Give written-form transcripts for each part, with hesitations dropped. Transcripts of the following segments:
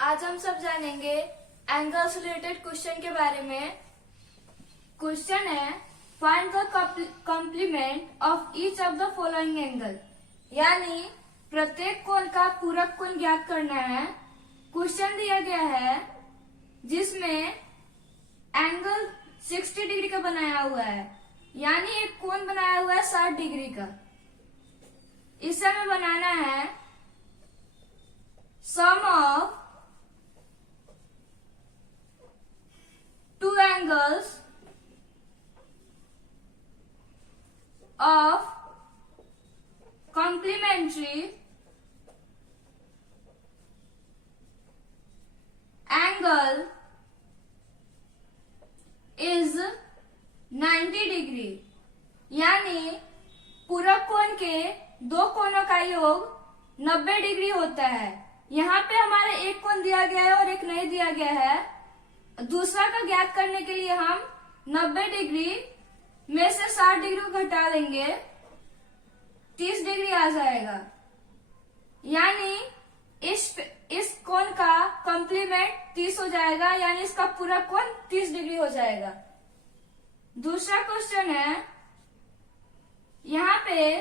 आज हम सब जानेंगे एंगल से रिलेटेड क्वेश्चन के बारे में। क्वेश्चन है find the complement of each of the following angle, यानी प्रत्येक कोण का पूरक कोण ज्ञात करना है। क्वेश्चन दिया गया है जिसमें एंगल 60 डिग्री का बनाया हुआ है, यानी एक कोण बनाया हुआ है 60 डिग्री का। इसे हमें बनाना है sum of two angles of complementary angle is 90 degree, यानी पूरक कोण के दो कोणों का योग 90 डिग्री होता है। यहाँ पे हमारे एक कोण दिया गया है और एक नहीं दिया गया है। दूसरा का ज्ञात करने के लिए हम 90 डिग्री में से 60 डिग्री को घटा देंगे, 30 डिग्री आ जाएगा, यानी इस कोण का कॉम्प्लीमेंट 30 हो जाएगा, यानी इसका पूरा कोण 30 डिग्री हो जाएगा। दूसरा क्वेश्चन है, यहाँ पे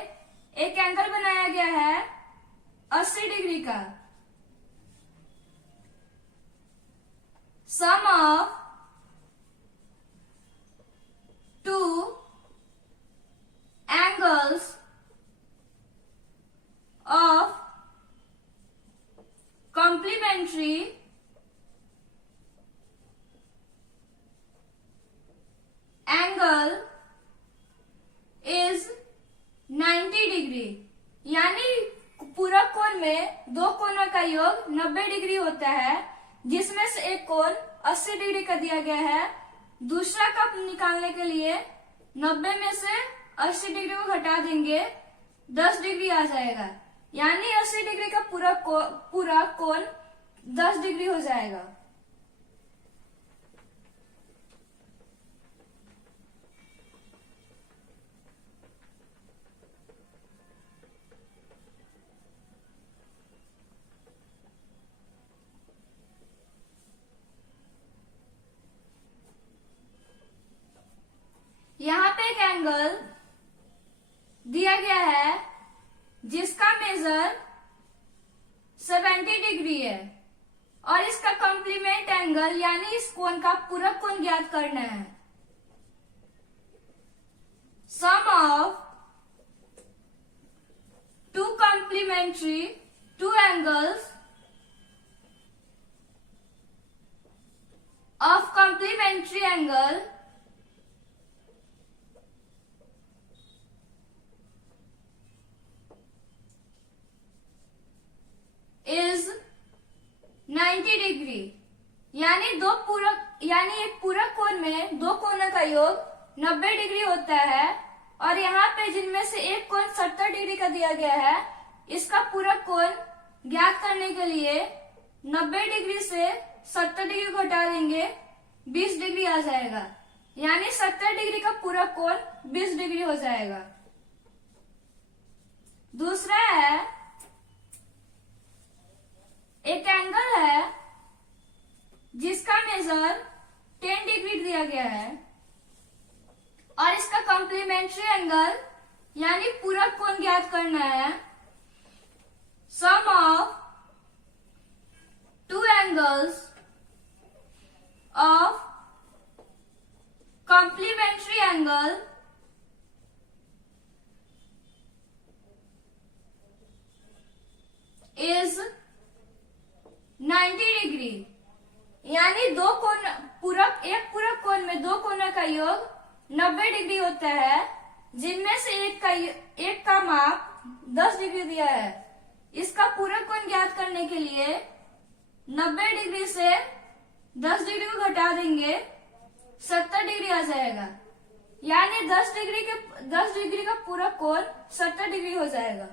एक एंगल बनाया गया है 80 डिग्री का। Sum of two angles of complementary angle is 90 degree, यानी पूरक कोण में दो कोणों का योग 90 डिग्री होता है, जिसमें से एक कोण 80 डिग्री का दिया गया है। दूसरा का निकालने के लिए 90 में से 80 डिग्री को घटा देंगे, 10 डिग्री आ जाएगा, यानी 80 डिग्री का पूरा कोण 10 डिग्री हो जाएगा। यहाँ पे एक एंगल दिया गया है जिसका मेजर 70 डिग्री है और इसका कॉम्प्लीमेंट एंगल यानी इस कोण का पूरक कोण ज्ञात करना है। Sum of two angles of complementary angle is 90 degree, यानी एक पूरक कोण में दो कोणों का योग 90 डिग्री होता है, और यहाँ पे जिनमें से एक कोण 70 डिग्री का दिया गया है, इसका पूरक कोण ज्ञात करने के लिए 90 डिग्री से 70 डिग्री को घटा देंगे, 20 डिग्री आ जाएगा, यानी 70 डिग्री का पूरक कोण 20 डिग्री हो जाएगा। दूसरा है, एक एंगल है जिसका मेजर 10 डिग्री दिया गया है और इसका कॉम्प्लीमेंट्री एंगल यानी पूरक कोण ज्ञात करना है। Sum of two angles of complementary angle is 90 degree, यानी एक पूरक कोण में दो कोणों का योग 90 डिग्री होता है, जिनमें से एक का माप 10 डिग्री दिया है। इसका पूरक कोण ज्ञात करने के लिए 90 डिग्री से 10 डिग्री को घटा देंगे, 70 डिग्री आ जाएगा, यानी 10 डिग्री का पूरक कोण 70 डिग्री हो जाएगा।